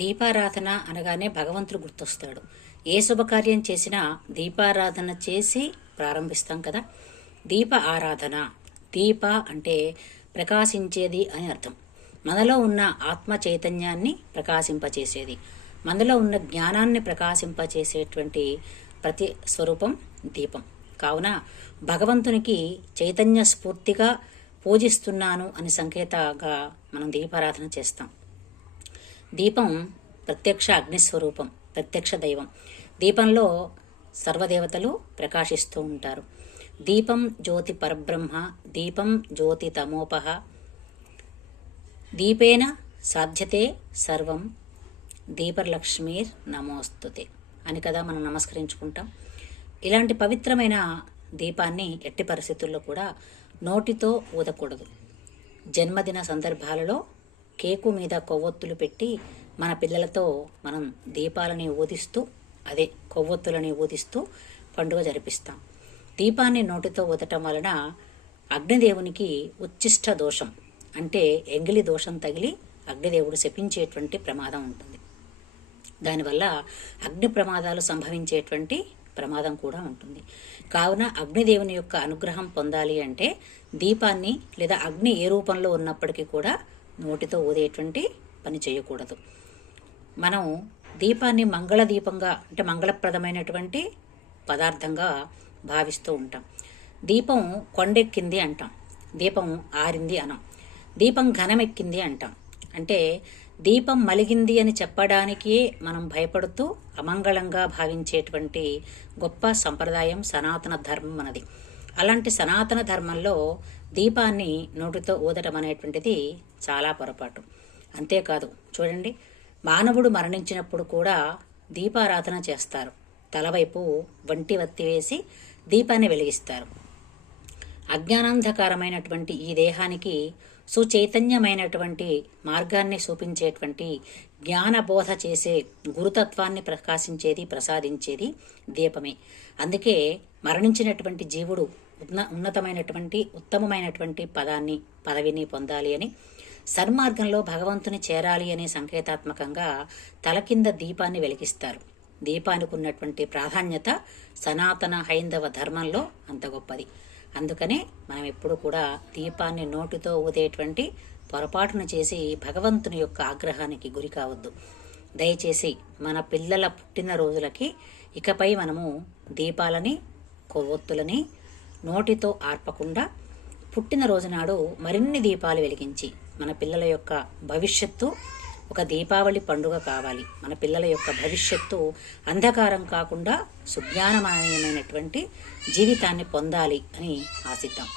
దీపారాధన అనగానే భగవంతుడు గుర్తొస్తాడు. ఏ శుభకార్యం చేసినా దీపారాధన చేసి ప్రారంభిస్తాం కదా. దీప ఆరాధన, దీప అంటే ప్రకాశించేది అని అర్థం. మనలో ఉన్న ఆత్మ చైతన్యాన్ని ప్రకాశింపచేసేది, మనలో ఉన్న జ్ఞానాన్ని ప్రకాశింపచేసేటువంటి ప్రతి స్వరూపం దీపం. కావున భగవంతునికి చైతన్య స్ఫూర్తిగా పూజిస్తున్నాను అని సంకేతగా మనం దీపారాధన చేస్తాం. దీపం ప్రత్యక్ష అగ్నిస్వరూపం, ప్రత్యక్ష దైవం. దీపంలో సర్వదేవతలు ప్రకాశిస్తూ ఉంటారు. దీపం జ్యోతి పరబ్రహ్మ, దీపం జ్యోతి తమోపహ, దీపేన సాధ్యతే సర్వం, దీపలక్ష్మీర్ నమోస్తుతే అని కదా మనం నమస్కరించుకుంటాం. ఇలాంటి పవిత్రమైన దీపాన్ని ఎట్టి పరిస్థితుల్లో కూడా నోటితో ఊదకూడదు. జన్మదిన సందర్భాలలో కేకు మీద కొవ్వొత్తులు పెట్టి మన పిల్లలతో మనం దీపాలని ఊదిస్తూ, అదే కొవ్వొత్తులని ఊదిస్తూ పండుగ జరిపిస్తాం. దీపాన్ని నోటితో ఊదటం వలన అగ్నిదేవునికి ఉచ్చిష్ట దోషం, అంటే ఎంగిలి దోషం తగిలి అగ్నిదేవుడు శపించేటువంటి ప్రమాదం ఉంటుంది. దానివల్ల అగ్ని ప్రమాదాలు సంభవించేటువంటి ప్రమాదం కూడా ఉంటుంది. కావున అగ్నిదేవుని యొక్క అనుగ్రహం పొందాలి అంటే దీపాన్ని లేదా అగ్ని ఏ రూపంలో ఉన్నప్పటికీ కూడా నోటితో ఊదేటువంటి పని చేయకూడదు. మనం దీపాన్ని మంగళ దీపంగా, అంటే మంగళప్రదమైనటువంటి పదార్థంగా భావిస్తూ ఉంటాం. దీపం కొండెక్కింది అంటాం, దీపం ఆరింది అనం. దీపం ఘనమెక్కింది అంటాం, అంటే దీపం మలిగింది అని చెప్పడానికే మనం భయపడుతూ అమంగళంగా భావించేటువంటి గొప్ప సంప్రదాయం సనాతన ధర్మం అన్నది. అలాంటి సనాతన ధర్మంలో దీపాన్ని నోటితో ఊదటం అనేటువంటిది చాలా పొరపాటు. అంతేకాదు, చూడండి, మానవుడు మరణించినప్పుడు కూడా దీపారాధన చేస్తారు. తలవైపు వంటి వత్తి వేసి దీపాన్ని వెలిగిస్తారు. అజ్ఞానాంధకారమైనటువంటి ఈ దేహానికి సుచైతన్యమైనటువంటి మార్గాన్ని చూపించేటువంటి జ్ఞానబోధ చేసే గురుతత్వాన్ని ప్రకాశించేది, ప్రసాదించేది దీపమే. అందుకే మరణించినటువంటి జీవుడు ఉన్నతమైనటువంటి ఉత్తమమైనటువంటి పదవిని పొందాలి అని, సన్మార్గంలో భగవంతుని చేరాలి అనే సంకేతాత్మకంగా తల కింద దీపాన్ని వెలిగిస్తారు. దీపానికి ఉన్నటువంటి ప్రాధాన్యత సనాతన హైందవ ధర్మంలో అంత గొప్పది. అందుకనే మనం ఎప్పుడు కూడా దీపాన్ని నోటితో ఊదేటువంటి పొరపాటును చేసి భగవంతుని యొక్క ఆగ్రహానికి గురి కావద్దు. దయచేసి మన పిల్లల పుట్టినరోజులకి ఇకపై మనము దీపాలని, కొవ్వొత్తులని నోటితో ఆర్పకుండా పుట్టినరోజు నాడు మరిన్ని దీపాలు వెలిగించి మన పిల్లల యొక్క భవిష్యత్తు ఒక దీపావళి పండుగ కావాలి. మన పిల్లల యొక్క భవిష్యత్తు అంధకారం కాకుండా సుజ్ఞానమయమైనటువంటి జీవితాన్ని పొందాలి అని ఆశిద్దాం.